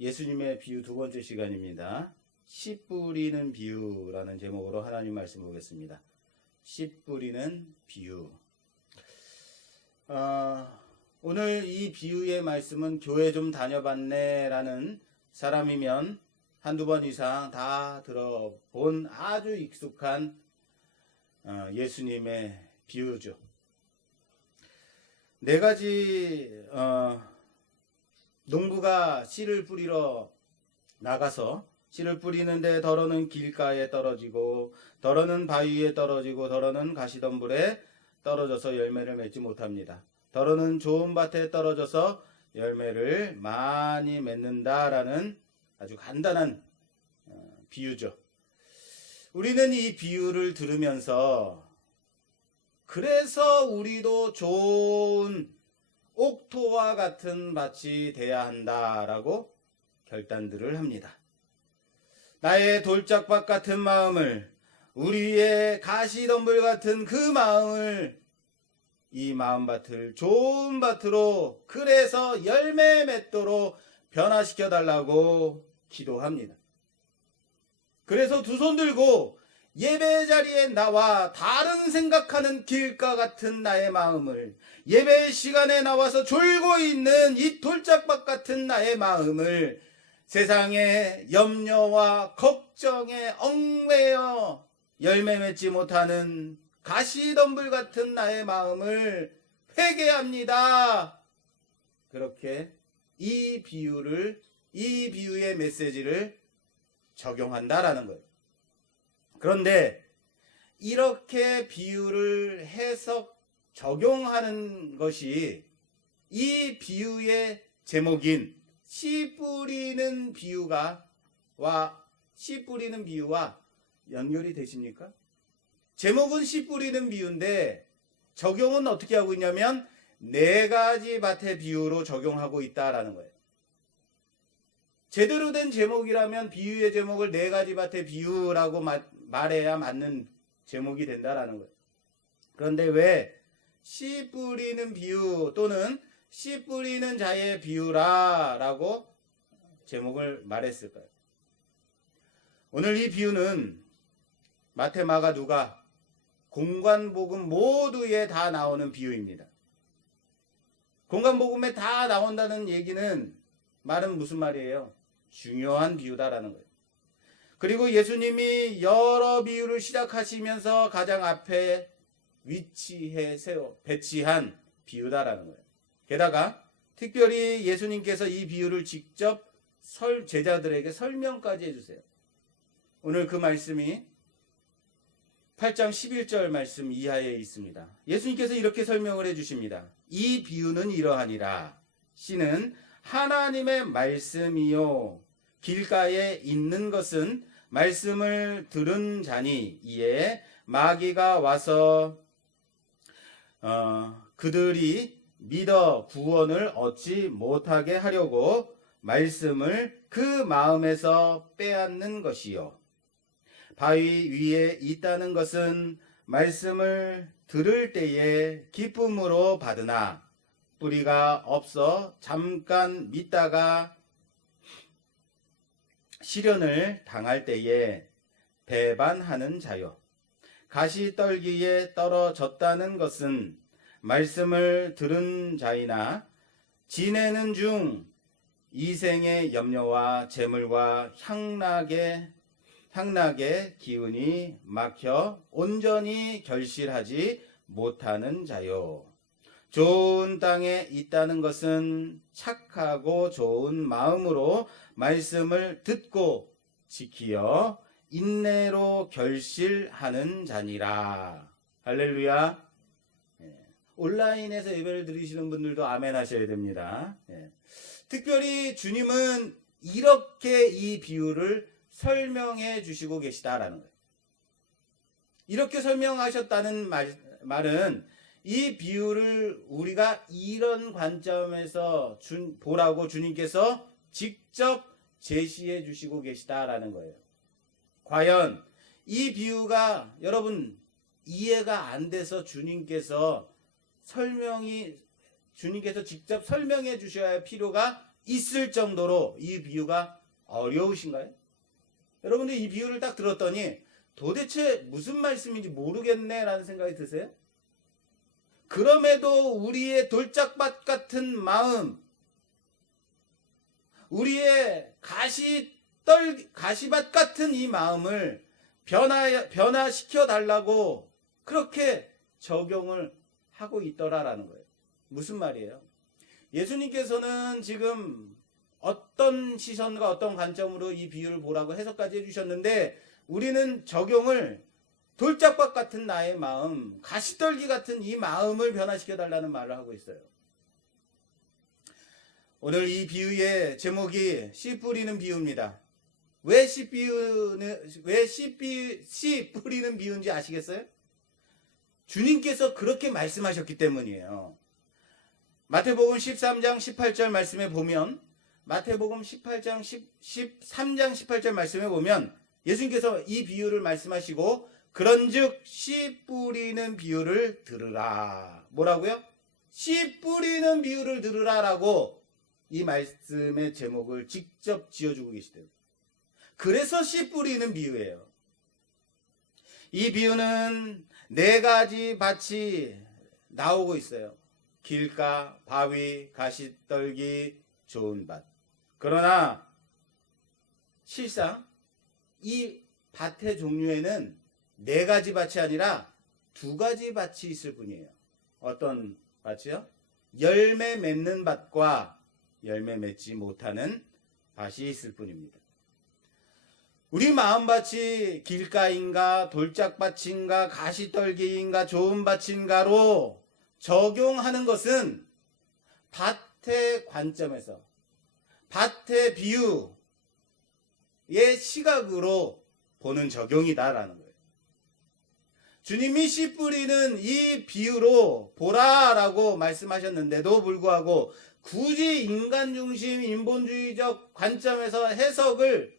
예수님의 비유 두 번째 시간입니다. 씨 뿌리는 비유라는 제목으로 하나님 말씀 보겠습니다. 씨 뿌리는 비유. 오늘 이 비유의 말씀은 교회 좀 다녀봤네 라는 사람이면 한두 번 이상 다 들어본 아주 익숙한 예수님의 비유죠. 네 가지 농부가 씨를 뿌리러 나가서 씨를 뿌리는데 덜어는 길가에 떨어지고 덜어는 바위에 떨어지고 덜어는 가시덤불에 떨어져서 열매를 맺지 못합니다. 덜어는 좋은 밭에 떨어져서 열매를 많이 맺는다라는 아주 간단한 비유죠. 우리는 이 비유를 들으면서 그래서 우리도 좋은 옥토와 같은 밭이 돼야 한다라고 결단들을 합니다. 나의 돌짝밭 같은 마음을, 우리의 가시덤불 같은 그 마음을, 이 마음밭을 좋은 밭으로 그래서 열매 맺도록 변화시켜 달라고 기도합니다. 그래서 두 손 들고 예배 자리에 나와 다른 생각하는 길가 같은 나의 마음을, 예배 시간에 나와서 졸고 있는 이 돌짝밭 같은 나의 마음을 세상의 염려와 걱정에 얽매여 열매 맺지 못하는 가시덤불 같은 나의 마음을 회개합니다. 그렇게 이 비유의 메시지를 적용한다라는 거예요. 그런데 이렇게 비유를 해석, 적용하는 것이 이 비유의 제목인 씨 뿌리는 비유와 연결이 되십니까? 제목은 씨 뿌리는 비유인데 적용은 어떻게 하고 있냐면 네 가지 밭의 비유로 적용하고 있다라는 거예요. 제대로 된 제목이라면 비유의 제목을 네 가지 밭의 비유라고 말해야 맞는 제목이 된다라는 거예요. 그런데 왜 씨 뿌리는 비유 또는 씨 뿌리는 자의 비유라라고 제목을 말했을까요? 오늘 이 비유는 마태, 마가, 누가, 공관복음 모두에 다 나오는 비유입니다. 공관복음에 다 나온다는 얘기는 말은 무슨 말이에요? 중요한 비유다라는 거예요. 그리고 예수님이 여러 비유를 시작하시면서 가장 앞에 배치한 비유다라는 거예요. 게다가 특별히 예수님께서 이 비유를 직접 제자들에게 설명까지 해주세요. 오늘 그 말씀이 8장 11절 말씀 이하에 있습니다. 예수님께서 이렇게 설명을 해주십니다. 이 비유는 이러하니라. 씨는 하나님의 말씀이요 길가에 있는 것은 말씀을 들은 자니 이에 마귀가 와서 그들이 믿어 구원을 얻지 못하게 하려고 말씀을 그 마음에서 빼앗는 것이요 바위 위에 있다는 것은 말씀을 들을 때에 기쁨으로 받으나 뿌리가 없어 잠깐 믿다가 시련을 당할 때에 배반하는 자요. 가시떨기에 떨어졌다는 것은 말씀을 들은 자이나 지내는 중 이생의 염려와 재물과 향락의 기운이 막혀 온전히 결실하지 못하는 자요. 좋은 땅에 있다는 것은 착하고 좋은 마음으로 말씀을 듣고 지키어 인내로 결실하는 자니라. 할렐루야. 온라인에서 예배를 드리시는 분들도 아멘 하셔야 됩니다. 특별히 주님은 이렇게 이 비유를 설명해 주시고 계시다라는 거예요. 이렇게 설명하셨다는 말은 이 비유를 우리가 이런 관점에서 보라고 주님께서 직접 제시해 주시고 계시다라는 거예요. 과연 이 비유가 여러분 이해가 안 돼서 주님께서 직접 설명해 주셔야 할 필요가 있을 정도로 이 비유가 어려우신가요? 여러분들 이 비유를 딱 들었더니 도대체 무슨 말씀인지 모르겠네 라는 생각이 드세요? 그럼에도 우리의 돌짝밭 같은 마음, 우리의 가시밭 같은 이 마음을 변화시켜 달라고 그렇게 적용을 하고 있더라라는 거예요. 무슨 말이에요? 예수님께서는 지금 어떤 시선과 어떤 관점으로 이 비유를 보라고 해석까지 해주셨는데 우리는 적용을 돌짝밭 같은 나의 마음, 가시떨기 같은 이 마음을 변화시켜 달라는 말을 하고 있어요. 오늘 이 비유의 제목이 씨 뿌리는 비유입니다. 왜 씨 뿌리는 비유인지 아시겠어요? 주님께서 그렇게 말씀하셨기 때문이에요. 마태복음 13장 18절 말씀에 보면 마태복음 13장 18절 말씀에 보면 예수님께서 이 비유를 말씀하시고 그런즉 씨 뿌리는 비유를 들으라. 뭐라고요? 씨 뿌리는 비유를 들으라라고 이 말씀의 제목을 직접 지어주고 계시대요. 그래서 씨 뿌리는 비유예요. 이 비유는 4가지 밭이 나오고 있어요. 길가, 바위, 가시떨기, 좋은 밭. 그러나 실상 이 밭의 종류에는 4가지 밭이 아니라 2가지 밭이 있을 뿐이에요. 어떤 밭이요? 열매 맺는 밭과 열매 맺지 못하는 밭이 있을 뿐입니다. 우리 마음밭이 길가인가 돌짝밭인가 가시떨기인가 좋은 밭인가로 적용하는 것은 밭의 관점에서 밭의 비유의 시각으로 보는 적용이다라는 거예요. 주님이 씨 뿌리는 이 비유로 보라라고 말씀하셨는데도 불구하고 굳이 인간 중심 인본주의적 관점에서 해석을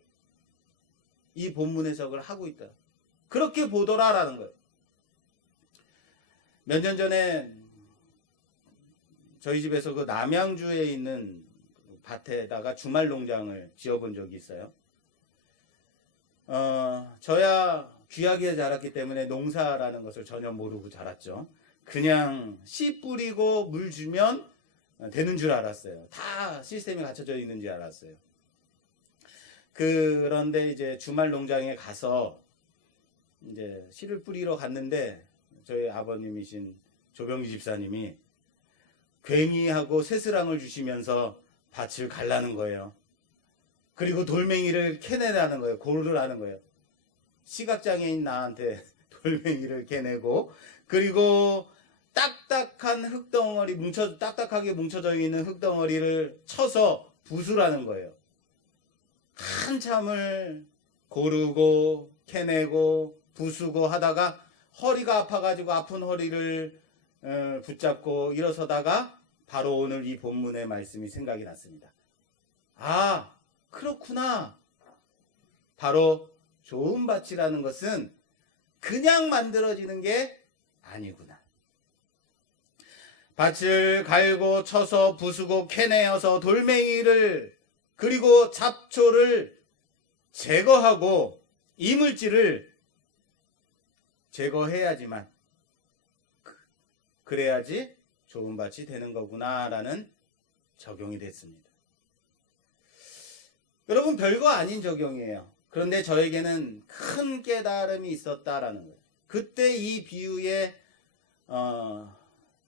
이 본문 해석을 하고 있다. 그렇게 보더라라는 거예요. 몇 년 전에 저희 집에서 그 남양주에 있는 밭에다가 주말 농장을 지어본 적이 있어요. 저야 귀하게 자랐기 때문에 농사라는 것을 전혀 모르고 자랐죠. 그냥 씨 뿌리고 물 주면 되는 줄 알았어요. 다 시스템이 갖춰져 있는 줄 알았어요. 그런데 이제 주말 농장에 가서 이제 씨를 뿌리러 갔는데 저희 아버님이신 조병기 집사님이 괭이하고 쇠스랑을 주시면서 밭을 갈라는 거예요. 그리고 돌멩이를 캐내라는 거예요. 고르라는 거예요. 시각장애인 나한테 돌멩이를 캐내고 그리고 딱딱한 흙덩어리 딱딱하게 뭉쳐져 있는 흙덩어리를 쳐서 부수라는 거예요. 한참을 고르고 캐내고 부수고 하다가 허리가 아파가지고 아픈 허리를 붙잡고 일어서다가 바로 오늘 이 본문의 말씀이 생각이 났습니다. 아, 그렇구나. 바로 좋은 밭이라는 것은 그냥 만들어지는 게 아니구나. 밭을 갈고 쳐서 부수고 캐내어서 돌멩이를 그리고 잡초를 제거하고 이물질을 제거해야지만 그래야지 좋은 밭이 되는 거구나라는 적용이 됐습니다. 여러분 별거 아닌 적용이에요. 그런데 저에게는 큰 깨달음이 있었다라는 거예요. 그때 이 비유에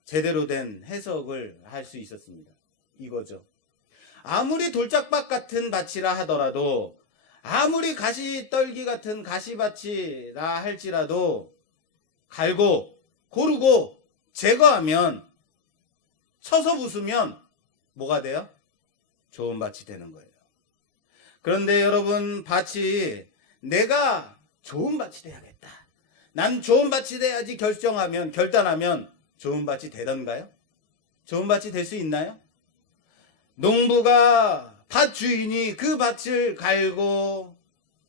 제대로 된 해석을 할 수 있었습니다. 이거죠. 아무리 돌짝밭 같은 밭이라 하더라도 아무리 가시떨기 같은 가시밭이라 할지라도 갈고 고르고 제거하면 쳐서 부수면 뭐가 돼요? 좋은 밭이 되는 거예요. 그런데 여러분 밭이 내가 좋은 밭이 돼야겠다. 난 좋은 밭이 돼야지 결단하면 좋은 밭이 되던가요? 좋은 밭이 될 수 있나요? 농부가 밭 주인이 그 밭을 갈고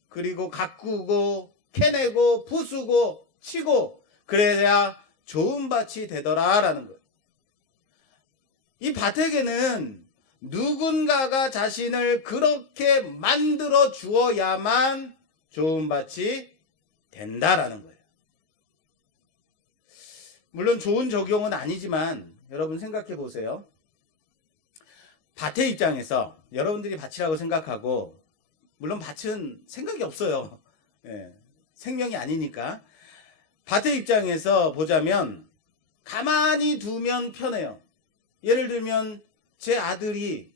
그리고 가꾸고 캐내고 부수고 치고 그래야 좋은 밭이 되더라라는 거예요. 이 밭에게는 누군가가 자신을 그렇게 만들어 주어야만 좋은 밭이 된다라는 거예요. 물론 좋은 적용은 아니지만 여러분 생각해 보세요. 밭의 입장에서 여러분들이 밭이라고 생각하고, 물론 밭은 생각이 없어요. 예, 생명이 아니니까. 밭의 입장에서 보자면 가만히 두면 편해요. 예를 들면 제 아들이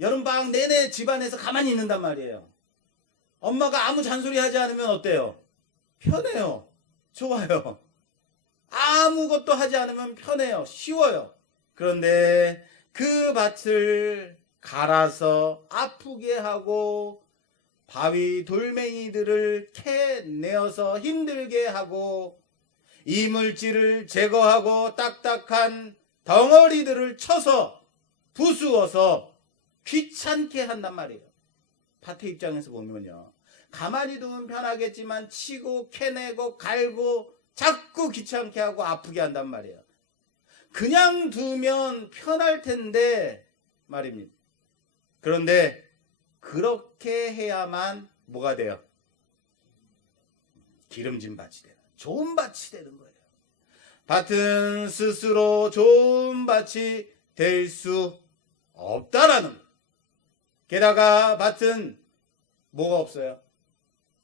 여름방학 내내 집안에서 가만히 있는단 말이에요. 엄마가 아무 잔소리 하지 않으면 어때요? 편해요. 좋아요. 아무것도 하지 않으면 편해요. 쉬워요. 그런데 그 밭을 갈아서 아프게 하고 바위 돌멩이들을 캐내어서 힘들게 하고 이물질을 제거하고 딱딱한 덩어리들을 쳐서 부수어서 귀찮게 한단 말이에요. 밭의 입장에서 보면요, 가만히 두면 편하겠지만 치고 캐내고 갈고 자꾸 귀찮게 하고 아프게 한단 말이에요. 그냥 두면 편할 텐데 말입니다. 그런데 그렇게 해야만 뭐가 돼요? 기름진 밭이 되는, 좋은 밭이 되는 거예요. 밭은 스스로 좋은 밭이 될 수 없다라는 거예요. 게다가 밭은 뭐가 없어요?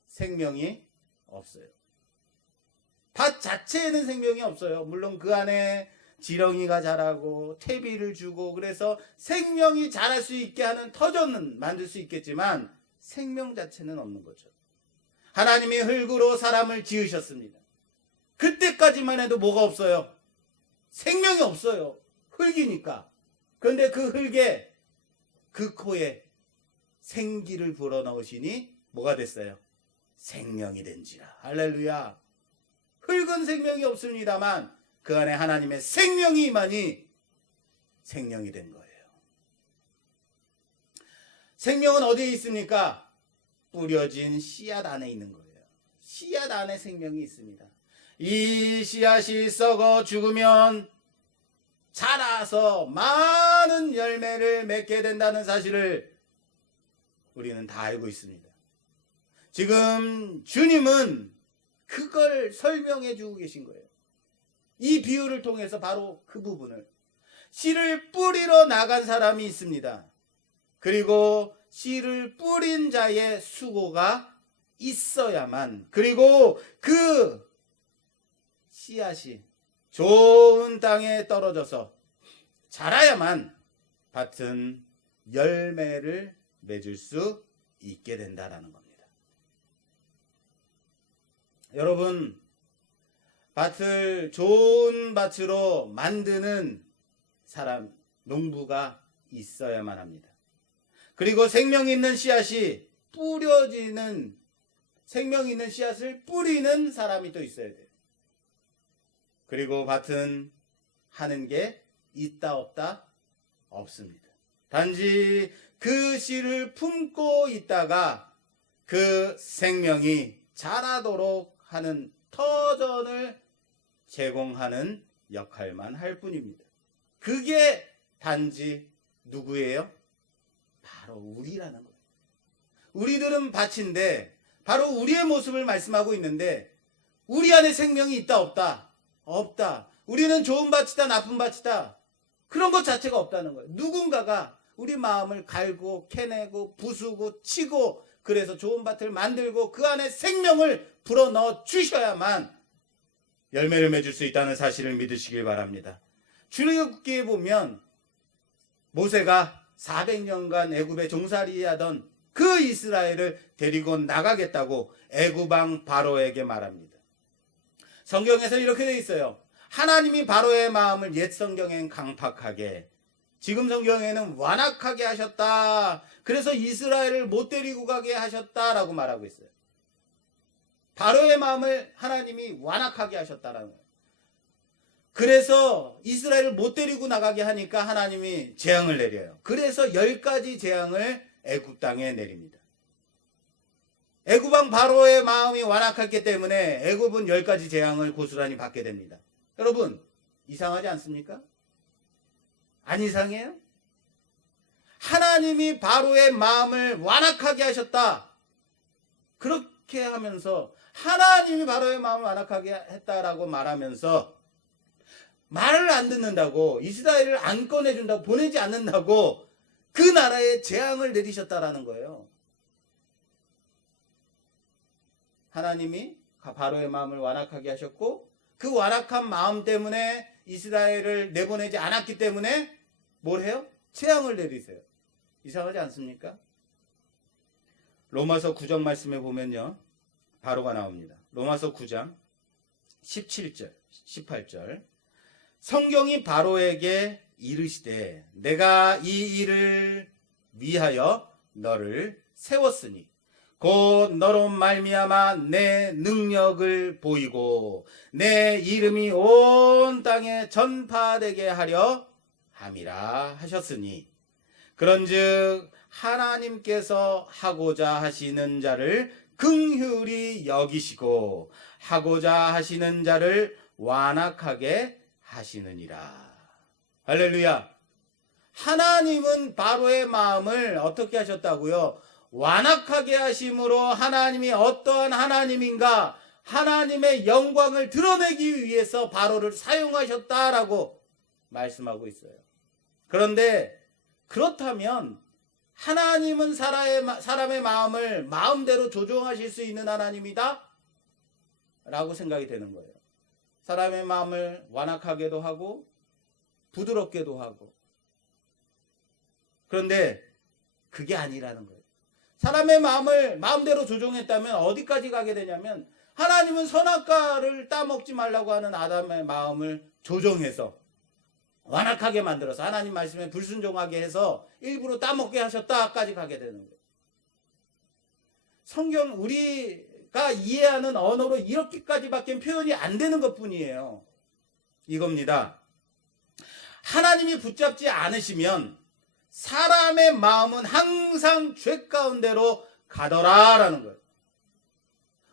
생명이 없어요. 밭 자체에는 생명이 없어요. 물론 그 안에 지렁이가 자라고 퇴비를 주고 그래서 생명이 자랄 수 있게 하는 터전은 만들 수 있겠지만 생명 자체는 없는 거죠. 하나님이 흙으로 사람을 지으셨습니다. 그때까지만 해도 뭐가 없어요? 생명이 없어요. 흙이니까. 그런데 그 흙에, 그 코에 생기를 불어넣으시니 뭐가 됐어요? 생명이 된지라. 할렐루야. 흙은 생명이 없습니다만 그 안에 하나님의 생명이 임하니 생명이 된 거예요. 생명은 어디에 있습니까? 뿌려진 씨앗 안에 있는 거예요. 씨앗 안에 생명이 있습니다. 이 씨앗이 썩어 죽으면 자라서 많은 열매를 맺게 된다는 사실을 우리는 다 알고 있습니다. 지금 주님은 그걸 설명해 주고 계신 거예요. 이 비유를 통해서 바로 그 부분을, 씨를 뿌리러 나간 사람이 있습니다. 그리고 씨를 뿌린 자의 수고가 있어야만, 그리고 그 씨앗이 좋은 땅에 떨어져서 자라야만 밭은 열매를 맺을 수 있게 된다라는 겁니다. 여러분, 밭을 좋은 밭으로 만드는 사람, 농부가 있어야만 합니다. 그리고 생명 있는 씨앗이 뿌려지는, 생명 있는 씨앗을 뿌리는 사람이 또 있어야 돼요. 그리고 밭은 하는 게 있다 없다? 없습니다. 단지 그 씨를 품고 있다가 그 생명이 자라도록 하는 터전을 제공하는 역할만 할 뿐입니다. 그게 단지 누구예요? 바로 우리라는 거예요. 우리들은 밭인데 바로 우리의 모습을 말씀하고 있는데, 우리 안에 생명이 있다 없다? 없다. 우리는 좋은 밭이다 나쁜 밭이다, 그런 것 자체가 없다는 거예요. 누군가가 우리 마음을 갈고 캐내고 부수고 치고 그래서 좋은 밭을 만들고 그 안에 생명을 불어넣어 주셔야만 열매를 맺을 수 있다는 사실을 믿으시길 바랍니다. 출애굽기에 보면 모세가 400년간 애굽에 종살이하던 그 이스라엘을 데리고 나가겠다고 애굽왕 바로에게 말합니다. 성경에서 이렇게 되어 있어요. 하나님이 바로의 마음을 옛 성경엔 강팍하게, 지금 성경에는 완악하게 하셨다. 그래서 이스라엘을 못 데리고 가게 하셨다라고 말하고 있어요. 바로의 마음을 하나님이 완악하게 하셨다라는 거예요. 그래서 이스라엘을 못 데리고 나가게 하니까 하나님이 재앙을 내려요. 그래서 10가지 재앙을 애굽 땅에 내립니다. 애굽 왕 바로의 마음이 완악했기 때문에 애굽은 10가지 재앙을 고스란히 받게 됩니다. 여러분, 이상하지 않습니까? 안 이상해요? 하나님이 바로의 마음을 완악하게 하셨다. 그렇게 하면서 하나님이 바로의 마음을 완악하게 했다라고 말하면서 말을 안 듣는다고, 이스라엘을 안 꺼내준다고, 보내지 않는다고 그 나라에 재앙을 내리셨다라는 거예요. 하나님이 바로의 마음을 완악하게 하셨고 그 완악한 마음 때문에 이스라엘을 내보내지 않았기 때문에 뭘 해요? 재앙을 내리세요. 이상하지 않습니까? 로마서 9장 말씀에 보면요, 바로가 나옵니다. 로마서 9장 17절 18절 성경이 바로에게 이르시되 내가 이 일을 위하여 너를 세웠으니 곧 너로 말미암아 내 능력을 보이고 내 이름이 온 땅에 전파되게 하려 함이라 하셨으니 그런즉 하나님께서 하고자 하시는 자를 긍휼히 여기시고 하고자 하시는 자를 완악하게 하시느니라. 할렐루야. 하나님은 바로의 마음을 어떻게 하셨다고요? 완악하게 하심으로 하나님이 어떠한 하나님인가, 하나님의 영광을 드러내기 위해서 바로를 사용하셨다라고 말씀하고 있어요. 그런데 그렇다면 하나님은 사람의 마음을 마음대로 조종하실 수 있는 하나님이다? 라고 생각이 되는 거예요. 사람의 마음을 완악하게도 하고 부드럽게도 하고. 그런데 그게 아니라는 거예요. 사람의 마음을 마음대로 조종했다면 어디까지 가게 되냐면 하나님은 선악과를 따먹지 말라고 하는 아담의 마음을 조종해서 완악하게 만들어서 하나님 말씀에 불순종하게 해서 일부러 따먹게 하셨다까지 가게 되는 거예요. 성경 우리가 이해하는 언어로 이렇게까지밖에 표현이 안 되는 것뿐이에요. 이겁니다. 하나님이 붙잡지 않으시면 사람의 마음은 항상 죄 가운데로 가더라라는 거예요.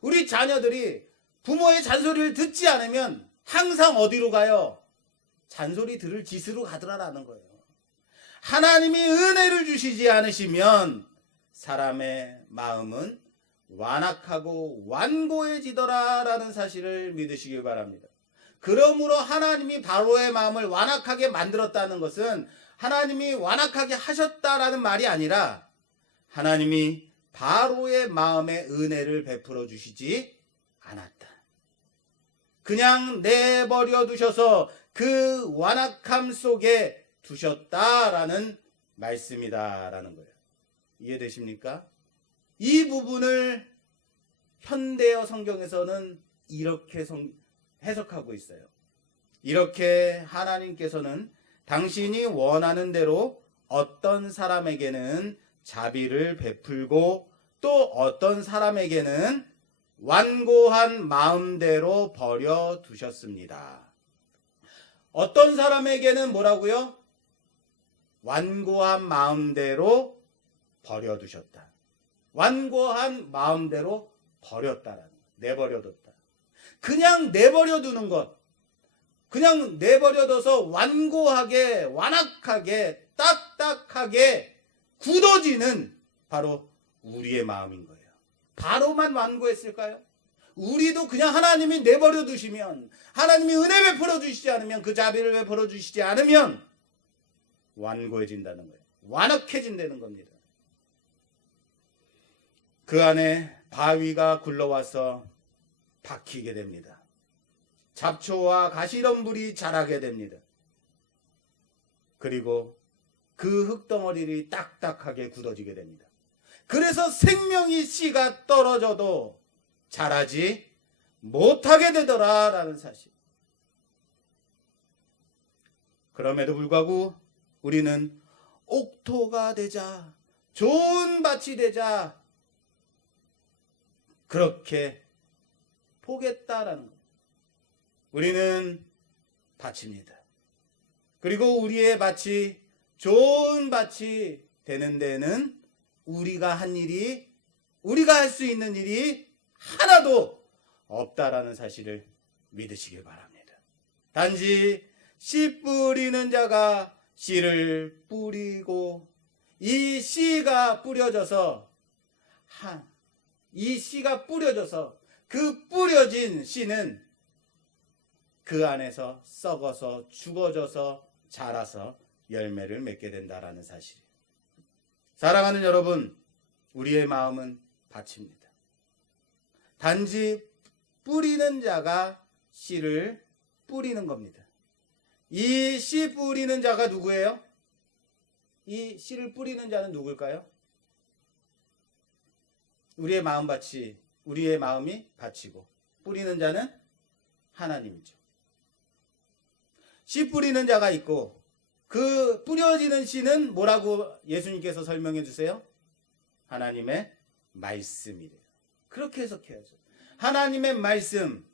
우리 자녀들이 부모의 잔소리를 듣지 않으면 항상 어디로 가요? 잔소리 들을 짓으로 가더라라는 거예요. 하나님이 은혜를 주시지 않으시면 사람의 마음은 완악하고 완고해지더라라는 사실을 믿으시길 바랍니다. 그러므로 하나님이 바로의 마음을 완악하게 만들었다는 것은 하나님이 완악하게 하셨다라는 말이 아니라 하나님이 바로의 마음에 은혜를 베풀어 주시지 않았다. 그냥 내버려 두셔서 그 완악함 속에 두셨다라는 말씀이다라는 거예요. 이해되십니까? 이 부분을 현대어 성경에서는 이렇게 해석하고 있어요. 이렇게 하나님께서는 당신이 원하는 대로 어떤 사람에게는 자비를 베풀고 또 어떤 사람에게는 완고한 마음대로 버려 두셨습니다. 어떤 사람에게는 뭐라고요? 완고한 마음대로 버려 두셨다. 완고한 마음대로 버렸다라는 것. 내버려뒀다. 그냥 내버려두는 것, 그냥 내버려둬서 완고하게, 완악하게, 딱딱하게 굳어지는 바로 우리의 마음인 거예요. 바로만 완고했을까요? 우리도 그냥 하나님이 내버려 두시면, 하나님이 은혜 베풀어 주시지 않으면, 그 자비를 베풀어 주시지 않으면 완고해진다는 거예요. 완악해진다는 겁니다. 그 안에 바위가 굴러와서 박히게 됩니다. 잡초와 가시덤불이 자라게 됩니다. 그리고 그 흙덩어리를 딱딱하게 굳어지게 됩니다. 그래서 생명의 씨가 떨어져도 자라지 못하게 되더라라는 사실. 그럼에도 불구하고 우리는 옥토가 되자, 좋은 밭이 되자, 그렇게 보겠다라는 거예요. 우리는 밭입니다. 그리고 우리의 밭이 좋은 밭이 되는 데는 우리가 할 수 있는 일이 하나도 없다라는 사실을 믿으시길 바랍니다. 단지 씨 뿌리는 자가 씨를 뿌리고 이 씨가 뿌려져서 그 뿌려진 씨는 그 안에서 썩어서 죽어져서 자라서 열매를 맺게 된다라는 사실이에요. 사랑하는 여러분, 우리의 마음은 밭입니다. 단지 뿌리는 자가 씨를 뿌리는 겁니다. 이 씨 뿌리는 자가 누구예요? 이 씨를 뿌리는 자는 누굴까요? 우리의 마음이 밭이고 뿌리는 자는 하나님이죠. 씨 뿌리는 자가 있고 그 뿌려지는 씨는 뭐라고 예수님께서 설명해 주세요? 하나님의 말씀이래요. 그렇게 해석해야죠. 하나님의 말씀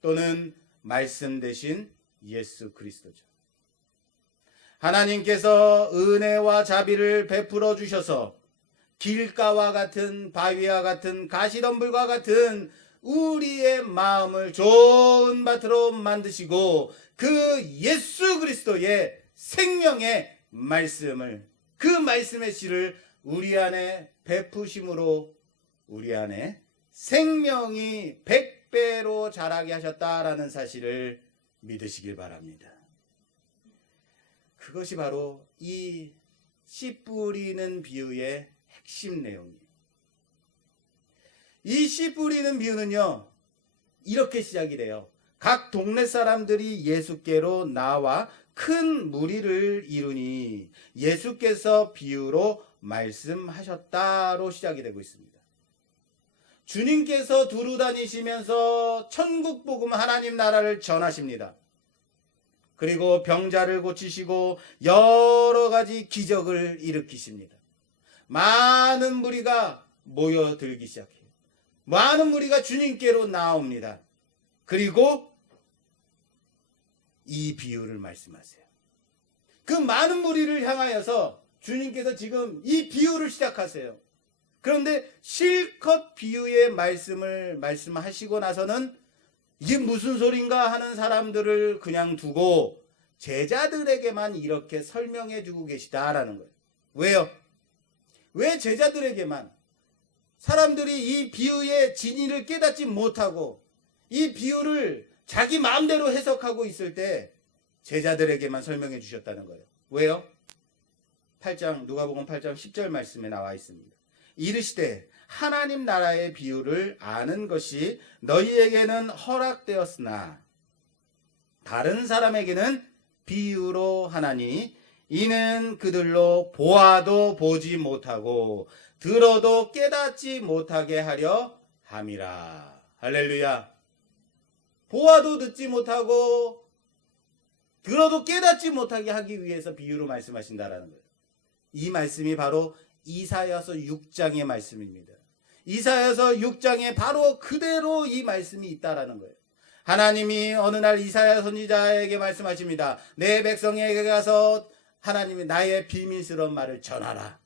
또는 말씀 대신 예수 그리스도죠. 하나님께서 은혜와 자비를 베풀어 주셔서 길가와 같은 바위와 같은 가시덤불과 같은 우리의 마음을 좋은 밭으로 만드시고 그 예수 그리스도의 생명의 말씀을, 그 말씀의 씨를 우리 안에 베푸심으로 우리 안에 생명이 100배로 자라게 하셨다라는 사실을 믿으시길 바랍니다. 그것이 바로 이 씨 뿌리는 비유의 핵심 내용이에요. 이 씨 뿌리는 비유는요, 이렇게 시작이 돼요. 각 동네 사람들이 예수께로 나와 큰 무리를 이루니 예수께서 비유로 말씀하셨다로 시작이 되고 있습니다. 주님께서 두루 다니시면서 천국 복음 하나님 나라를 전하십니다. 그리고 병자를 고치시고 여러 가지 기적을 일으키십니다. 많은 무리가 모여들기 시작해요. 많은 무리가 주님께로 나옵니다. 그리고 이 비유를 말씀하세요. 그 많은 무리를 향하여서 주님께서 지금 이 비유를 시작하세요. 그런데 실컷 비유의 말씀을 말씀하시고 나서는 이게 무슨 소린가 하는 사람들을 그냥 두고 제자들에게만 이렇게 설명해 주고 계시다라는 거예요. 왜요? 왜 제자들에게만? 사람들이 이 비유의 진리를 깨닫지 못하고 이 비유를 자기 마음대로 해석하고 있을 때 제자들에게만 설명해 주셨다는 거예요. 왜요? 누가복음 8장 10절 말씀에 나와 있습니다. 이르시되 하나님 나라의 비유를 아는 것이 너희에게는 허락되었으나 다른 사람에게는 비유로 하나니 이는 그들로 보아도 보지 못하고 들어도 깨닫지 못하게 하려 함이라. 할렐루야. 보아도 듣지 못하고 들어도 깨닫지 못하게 하기 위해서 비유로 말씀하신다라는 거예요. 이 말씀이 바로 이사야서 6장의 말씀입니다. 이사야서 6장에 바로 그대로 이 말씀이 있다라는 거예요. 하나님이 어느 날 이사야 선지자에게 말씀하십니다. 내 백성에게 가서 하나님이 나의 비밀스러운 말을 전하라.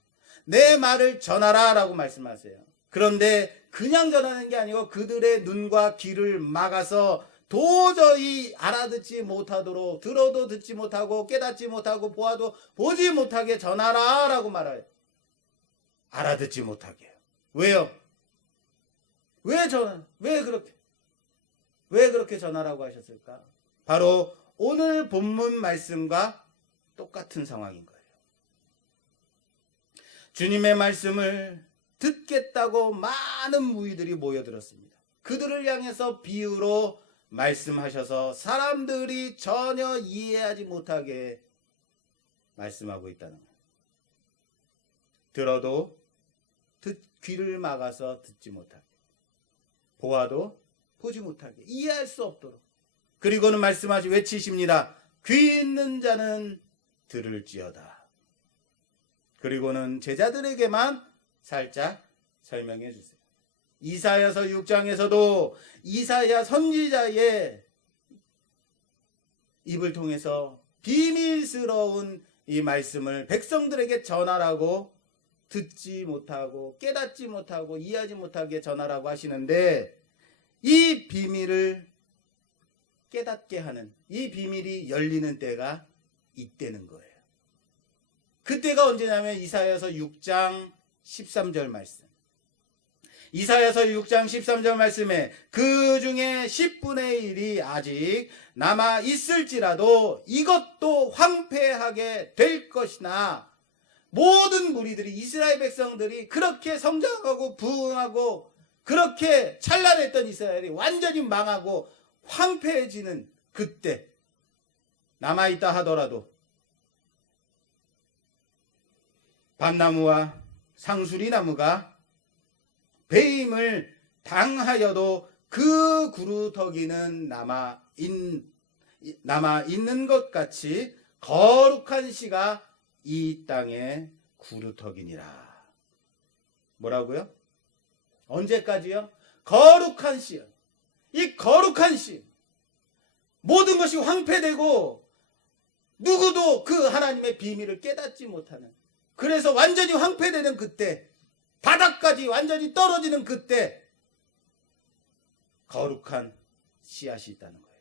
내 말을 전하라 라고 말씀하세요. 그런데 그냥 전하는 게 아니고 그들의 눈과 귀를 막아서 도저히 알아듣지 못하도록, 들어도 듣지 못하고 깨닫지 못하고 보아도 보지 못하게 전하라 라고 말해요. 알아듣지 못하게. 왜요? 왜 그렇게 전하라고 하셨을까? 바로 오늘 본문 말씀과 똑같은 상황인 거예요. 주님의 말씀을 듣겠다고 많은 무리들이 모여들었습니다. 그들을 향해서 비유로 말씀하셔서 사람들이 전혀 이해하지 못하게 말씀하고 있다는 거예요. 들어도 귀를 막아서 듣지 못하게, 보아도 보지 못하게, 이해할 수 없도록. 그리고는 외치십니다. 귀 있는 자는 들을지어다. 그리고는 제자들에게만 살짝 설명해 주세요. 이사야서 6장에서도 이사야 선지자의 입을 통해서 비밀스러운 이 말씀을 백성들에게 전하라고, 듣지 못하고 깨닫지 못하고 이해하지 못하게 전하라고 하시는데, 이 비밀을 깨닫게 하는, 이 비밀이 열리는 때가 있다는 거예요. 그때가 언제냐면 이사야서 6장 13절 말씀. 이사야서 6장 13절 말씀에 그 중에 10분의 1이 아직 남아 있을지라도 이것도 황폐하게 될 것이나, 모든 무리들이, 이스라엘 백성들이 그렇게 성장하고 부흥하고 그렇게 찬란했던 이스라엘이 완전히 망하고 황폐해지는 그때 남아있다 하더라도 밤나무와 상수리나무가 배임을 당하여도 그 구루터기는 남아 있는 것 같이 거룩한 씨가 이 땅에 구루터기니라. 뭐라고요? 언제까지요? 거룩한 씨요. 이 거룩한 씨. 모든 것이 황폐되고 누구도 그 하나님의 비밀을 깨닫지 못하는, 그래서 완전히 황폐되는 그때, 바닥까지 완전히 떨어지는 그때 거룩한 씨앗이 있다는 거예요.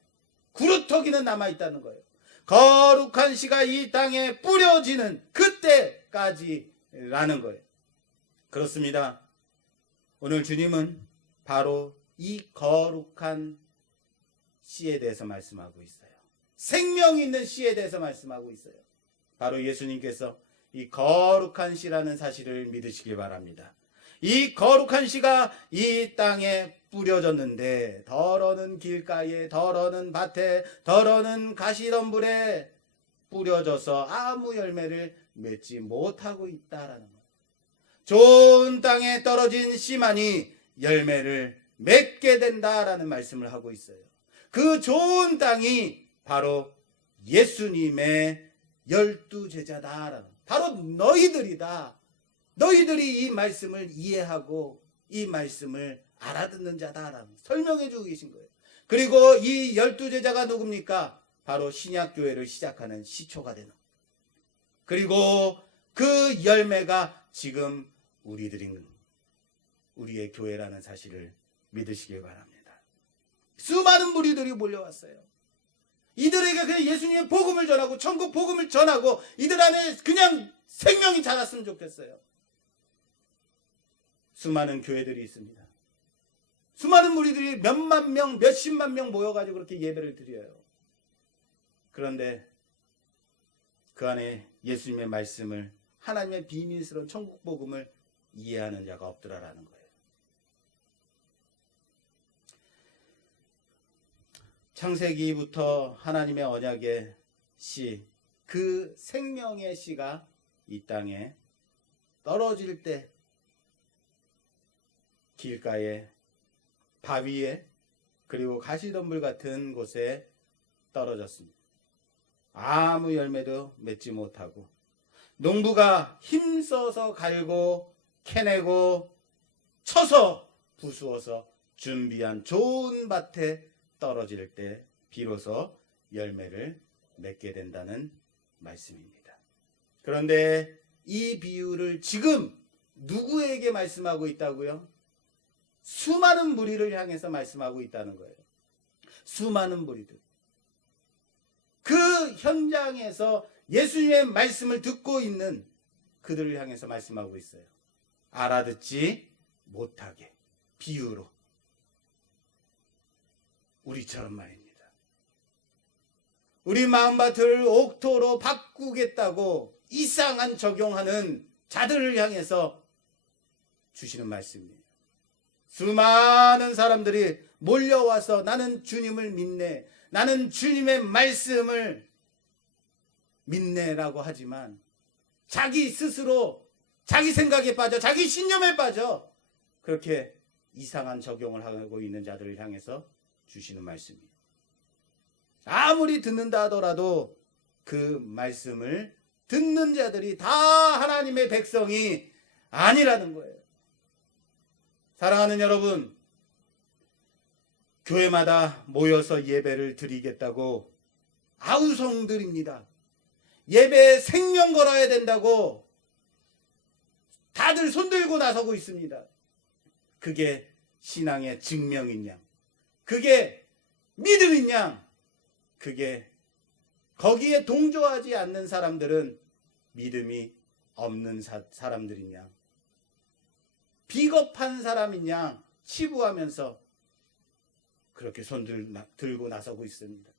구루터기는 남아있다는 거예요. 거룩한 씨가 이 땅에 뿌려지는 그때까지라는 거예요. 그렇습니다. 오늘 주님은 바로 이 거룩한 씨에 대해서 말씀하고 있어요. 생명 있는 씨에 대해서 말씀하고 있어요. 바로 예수님께서 이 거룩한 씨라는 사실을 믿으시기 바랍니다. 이 거룩한 씨가 이 땅에 뿌려졌는데 더러는 길가에, 더러는 밭에, 더러는 가시덤불에 뿌려져서 아무 열매를 맺지 못하고 있다라는 거예요. 좋은 땅에 떨어진 씨만이 열매를 맺게 된다라는 말씀을 하고 있어요. 그 좋은 땅이 바로 예수님의 12제자다라는, 바로 너희들이다. 너희들이 이 말씀을 이해하고 이 말씀을 알아듣는 자다라고 설명해 주고 계신 거예요. 그리고 이 12제자가 누굽니까? 바로 신약교회를 시작하는 시초가 되는, 그리고 그 열매가 지금 우리의 교회라는 사실을 믿으시길 바랍니다. 수많은 무리들이 몰려왔어요. 이들에게 그냥 예수님의 복음을 전하고 천국 복음을 전하고 이들 안에 그냥 생명이 자랐으면 좋겠어요. 수많은 교회들이 있습니다. 수많은 무리들이 몇만 명, 몇십만 명 모여가지고 그렇게 예배를 드려요. 그런데 그 안에 예수님의 말씀을, 하나님의 비밀스러운 천국 복음을 이해하는 자가 없더라라는 거예요. 창세기부터 하나님의 언약의 씨, 그 생명의 씨가 이 땅에 떨어질 때 길가에, 바위에, 그리고 가시덤불 같은 곳에 떨어졌습니다. 아무 열매도 맺지 못하고 농부가 힘써서 갈고 캐내고 쳐서 부수어서 준비한 좋은 밭에 떨어질 때 비로소 열매를 맺게 된다는 말씀입니다. 그런데 이 비유를 지금 누구에게 말씀하고 있다고요? 수많은 무리를 향해서 말씀하고 있다는 거예요. 수많은 무리들. 그 현장에서 예수님의 말씀을 듣고 있는 그들을 향해서 말씀하고 있어요. 알아듣지 못하게, 비유로. 우리처럼 말입니다. 우리 마음밭을 옥토로 바꾸겠다고 이상한 적용하는 자들을 향해서 주시는 말씀이에요. 수많은 사람들이 몰려와서 나는 주님을 믿네, 나는 주님의 말씀을 믿네라고 하지만 자기 스스로 자기 생각에 빠져, 자기 신념에 빠져 그렇게 이상한 적용을 하고 있는 자들을 향해서 주시는 말씀이에요. 아무리 듣는다 하더라도 그 말씀을 듣는 자들이 다 하나님의 백성이 아니라는 거예요. 사랑하는 여러분, 교회마다 모여서 예배를 드리겠다고 아우성드립니다. 예배에 생명 걸어야 된다고 다들 손들고 나서고 있습니다. 그게 신앙의 증명인 양, 그게 믿음인 양, 그게 거기에 동조하지 않는 사람들은 믿음이 없는 사람들인 양, 비겁한 사람인 양 치부하면서 그렇게 들고 나서고 있습니다.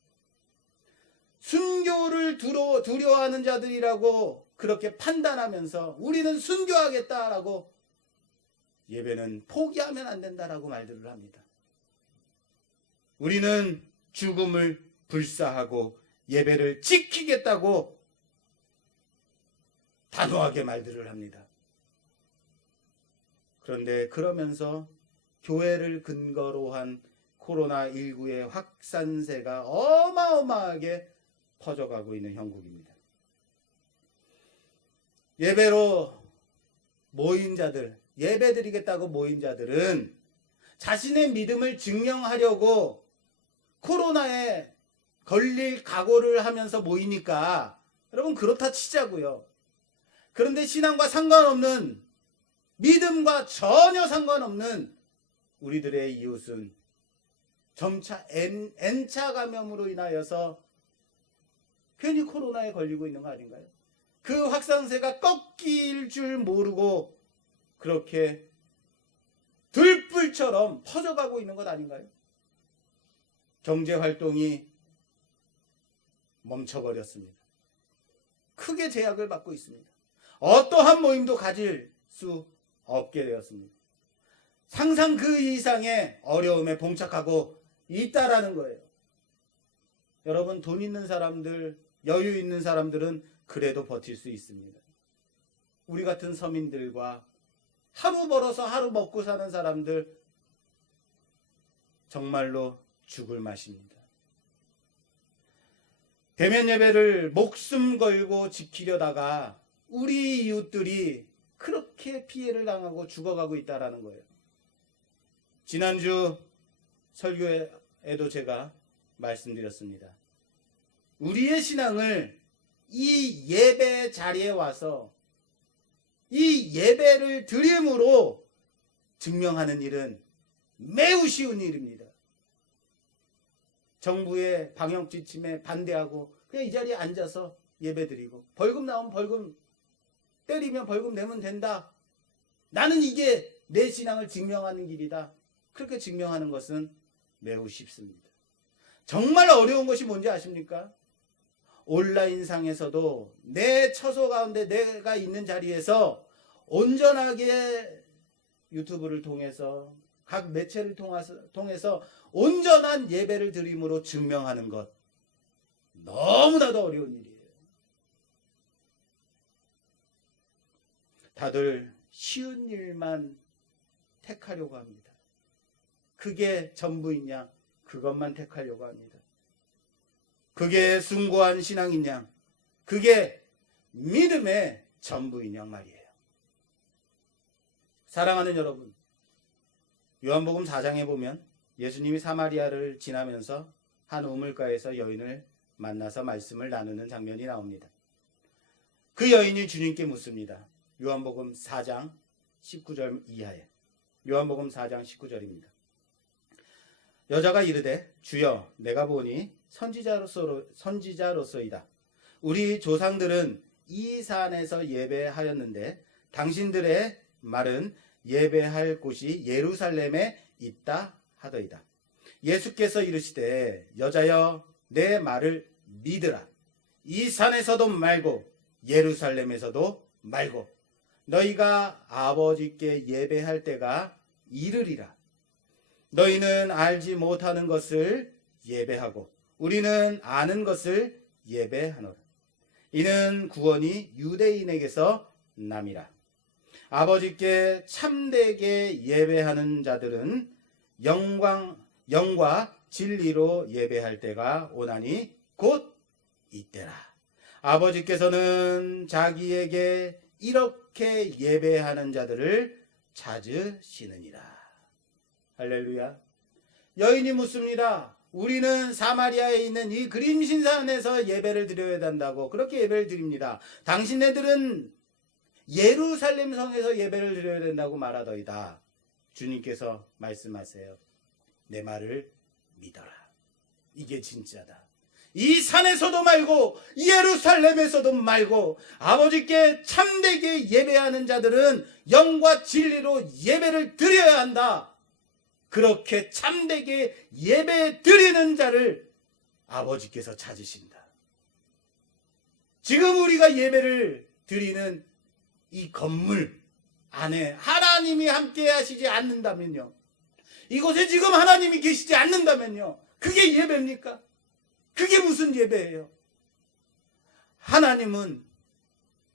순교를 두려워하는 자들이라고 그렇게 판단하면서 우리는 순교하겠다라고 예배는 포기하면 안 된다라고 말들을 합니다. 우리는 죽음을 불사하고 예배를 지키겠다고 단호하게 말들을 합니다. 그런데 그러면서 교회를 근거로 한 코로나19의 확산세가 어마어마하게 퍼져가고 있는 형국입니다. 예배로 모인 자들, 예배드리겠다고 모인 자들은 자신의 믿음을 증명하려고 코로나에 걸릴 각오를 하면서 모이니까 여러분 그렇다 치자고요. 그런데 신앙과 상관없는, 믿음과 전혀 상관없는 우리들의 이웃은 점차 N차 감염으로 인하여서 괜히 코로나에 걸리고 있는 거 아닌가요? 그 확산세가 꺾일 줄 모르고 그렇게 들불처럼 퍼져가고 있는 것 아닌가요? 경제활동이 멈춰버렸습니다. 크게 제약을 받고 있습니다. 어떠한 모임도 가질 수 없게 되었습니다. 상상 그 이상의 어려움에 봉착하고 있다라는 거예요. 여러분, 돈 있는 사람들, 여유 있는 사람들은 그래도 버틸 수 있습니다. 우리 같은 서민들과 하루 벌어서 하루 먹고 사는 사람들 정말로 죽을 맛입니다. 대면 예배를 목숨 걸고 지키려다가 우리 이웃들이 그렇게 피해를 당하고 죽어가고 있다는 거예요. 지난주 설교에도 제가 말씀드렸습니다. 우리의 신앙을 이 예배 자리에 와서 이 예배를 드림으로 증명하는 일은 매우 쉬운 일입니다. 정부의 방역 지침에 반대하고 그냥 이 자리에 앉아서 예배 드리고 벌금 나오면 벌금, 때리면 벌금 내면 된다. 나는 이게 내 신앙을 증명하는 길이다. 그렇게 증명하는 것은 매우 쉽습니다. 정말 어려운 것이 뭔지 아십니까? 온라인상에서도 내 처소 가운데 내가 있는 자리에서 온전하게 유튜브를 통해서 각 매체를 통해서 온전한 예배를 드림으로 증명하는 것, 너무나도 어려운 일이에요. 다들 쉬운 일만 택하려고 합니다. 그게 전부이냐? 그것만 택하려고 합니다. 그게 숭고한 신앙이냐? 그게 믿음의 전부이냐 말이에요. 사랑하는 여러분, 요한복음 4장에 보면 예수님이 사마리아를 지나면서 한 우물가에서 여인을 만나서 말씀을 나누는 장면이 나옵니다. 그 여인이 주님께 묻습니다. 요한복음 4장 19절 이하에. 요한복음 4장 19절입니다. 여자가 이르되 주여 내가 보니 선지자로서이다. 우리 조상들은 이 산에서 예배하였는데 당신들의 말은 예배할 곳이 예루살렘에 있다 하더이다. 예수께서 이르시되 여자여 내 말을 믿으라. 이 산에서도 말고 예루살렘에서도 말고 너희가 아버지께 예배할 때가 이르리라. 너희는 알지 못하는 것을 예배하고 우리는 아는 것을 예배하노라. 이는 구원이 유대인에게서 남이라. 아버지께 참되게 예배하는 자들은 영과 진리로 예배할 때가 오나니 곧 이때라. 아버지께서는 자기에게 이렇게 예배하는 자들을 찾으시느니라. 할렐루야. 여인이 묻습니다. 우리는 사마리아에 있는 이 그림신산에서 예배를 드려야 된다고 그렇게 예배를 드립니다. 당신네들은 예루살렘 성에서 예배를 드려야 된다고 말하더이다. 주님께서 말씀하세요. 내 말을 믿어라. 이게 진짜다. 이 산에서도 말고 예루살렘에서도 말고 아버지께 참되게 예배하는 자들은 영과 진리로 예배를 드려야 한다. 그렇게 참되게 예배 드리는 자를 아버지께서 찾으신다. 지금 우리가 예배를 드리는 이 건물 안에 하나님이 함께 하시지 않는다면요, 이곳에 지금 하나님이 계시지 않는다면요, 그게 예배입니까? 그게 무슨 예배예요? 하나님은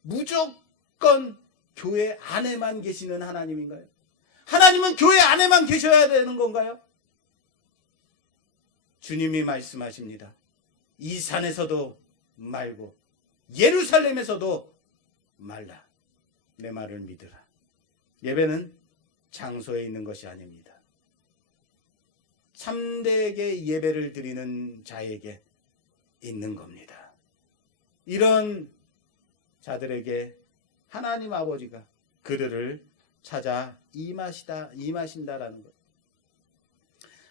무조건 교회 안에만 계시는 하나님인가요? 하나님은 교회 안에만 계셔야 되는 건가요? 주님이 말씀하십니다. 이 산에서도 말고 예루살렘에서도 말라. 내 말을 믿으라. 예배는 장소에 있는 것이 아닙니다. 참되게 예배를 드리는 자에게 있는 겁니다. 이런 자들에게 하나님 아버지가 그들을 찾아 임하신다라는 것.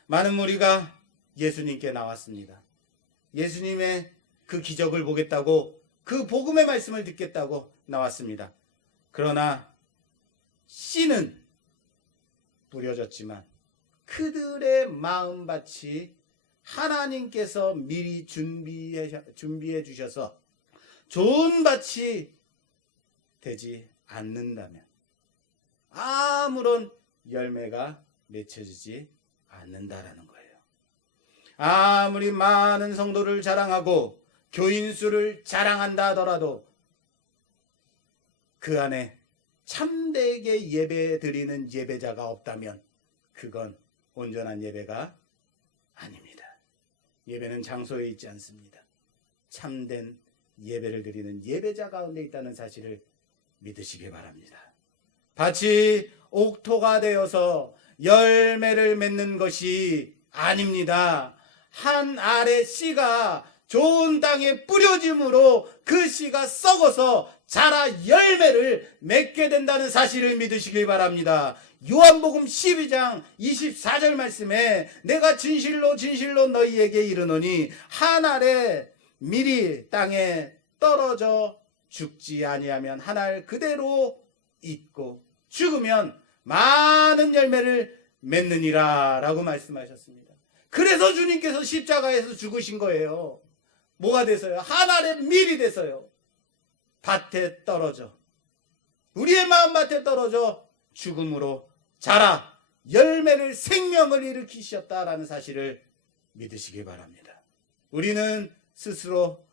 많은 무리가 예수님께 나왔습니다. 예수님의 그 기적을 보겠다고, 그 복음의 말씀을 듣겠다고 나왔습니다. 그러나 씨는 뿌려졌지만 그들의 마음밭이 하나님께서 미리 준비해 주셔서 좋은 밭이 되지 않는다면 아무런 열매가 맺혀지지 않는다라는 거예요. 아무리 많은 성도를 자랑하고 교인 수를 자랑한다 하더라도 그 안에 참되게 예배 드리는 예배자가 없다면 그건 온전한 예배가 아닙니다. 예배는 장소에 있지 않습니다. 참된 예배를 드리는 예배자 가운데 있다는 사실을 믿으시기 바랍니다. 밭이 옥토가 되어서 열매를 맺는 것이 아닙니다. 한 알의 씨가 좋은 땅에 뿌려짐으로 그 씨가 썩어서 자라 열매를 맺게 된다는 사실을 믿으시기 바랍니다. 요한복음 12장 24절 말씀에 내가 진실로 진실로 너희에게 이르노니 한 알의 밀이 땅에 떨어져 죽지 아니하면 한 알 그대로 있고 죽으면 많은 열매를 맺느니라 라고 말씀하셨습니다. 그래서 주님께서 십자가에서 죽으신 거예요. 뭐가 돼서요? 한 알의 밀이 돼서요. 밭에 떨어져, 우리의 마음밭에 떨어져 죽음으로 자라 열매를, 생명을 일으키셨다라는 사실을 믿으시기 바랍니다. 우리는 스스로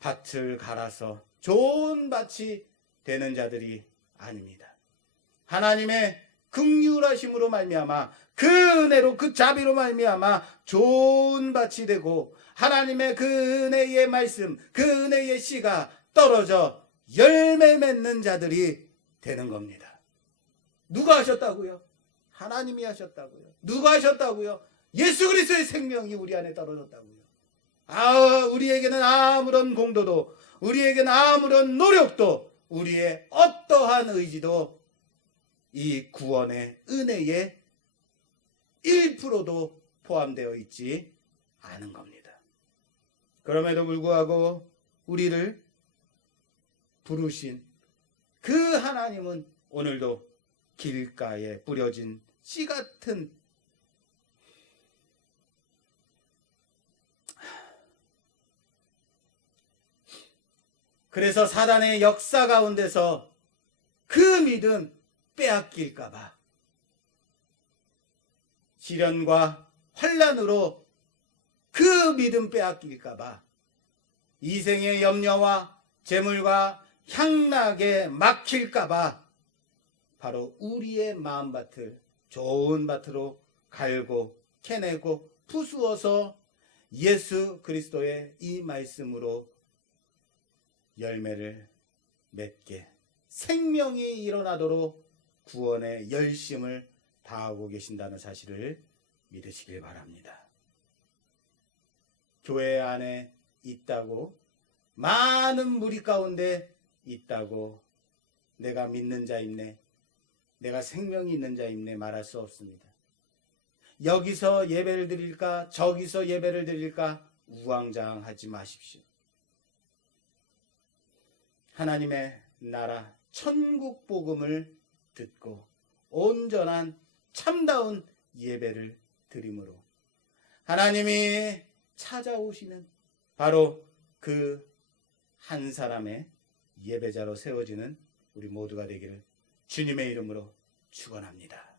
밭을 갈아서 좋은 밭이 되는 자들이 아닙니다. 하나님의 긍휼하심으로 말미암아, 그 은혜로, 그 자비로 말미암아 좋은 밭이 되고 하나님의 그 은혜의 말씀, 그 은혜의 씨가 떨어져 열매 맺는 자들이 되는 겁니다. 누가 하셨다고요? 하나님이 하셨다고요. 누가 하셨다고요? 예수 그리스도의 생명이 우리 안에 떨어졌다고요. 우리에게는 아무런 공도도, 우리에게는 아무런 노력도, 우리의 어떠한 의지도 이 구원의 은혜의 1%도 포함되어 있지 않은 겁니다. 그럼에도 불구하고 우리를 부르신 그 하나님은 오늘도 길가에 뿌려진 씨 같은 그래서 사단의 역사 가운데서 그 믿음 빼앗길까봐 시련과 환난으로 그 믿음 빼앗길까봐 이생의 염려와 재물과 향락에 막힐까봐 바로 우리의 마음밭을 좋은 밭으로 갈고 캐내고 부수어서 예수 그리스도의 이 말씀으로 열매를 맺게 생명이 일어나도록 구원의 열심을 다하고 계신다는 사실을 믿으시길 바랍니다. 교회 안에 있다고, 많은 무리 가운데 있다고 내가 믿는 자임네, 내가 생명이 있는 자임네 말할 수 없습니다. 여기서 예배를 드릴까, 저기서 예배를 드릴까 우왕좌왕하지 마십시오. 하나님의 나라 천국 복음을 듣고 온전한 참다운 예배를 드림으로 하나님이 찾아오시는 바로 그 한 사람의 예배자로 세워지는 우리 모두가 되기를 주님의 이름으로 축원합니다.